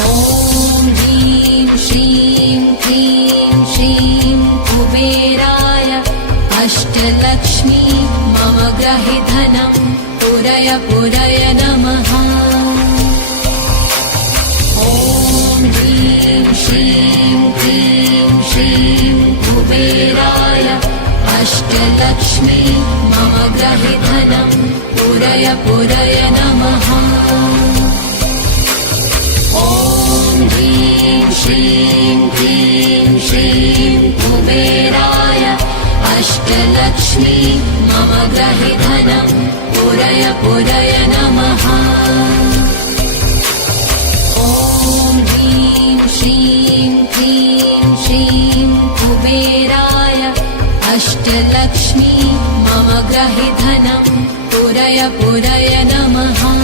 ॐ ह्रीं श्रीं क्लीं श्रीं कुबेराय अष्टलक्ष्मी मम ग्रहे धनं पुरय पुरय नमः। ॐ ह्रीं श्रीं क्लीं श्रीं कुबेराय अष्टलक्ष्मी मम ग्रहे धनं पुरय पुरय नमः। ॐ ह्रीं श्रीं क्लीं श्रीं कुबेराय अष्टलक्ष्मी मम ग्रहे धनं पुरय पुरय नमः। ॐ ह्रीं श्रीं क्लीं श्रीं कुबेराय अष्टलक्ष्मी मम ग्रहे धनं पुरय पुरय नमः।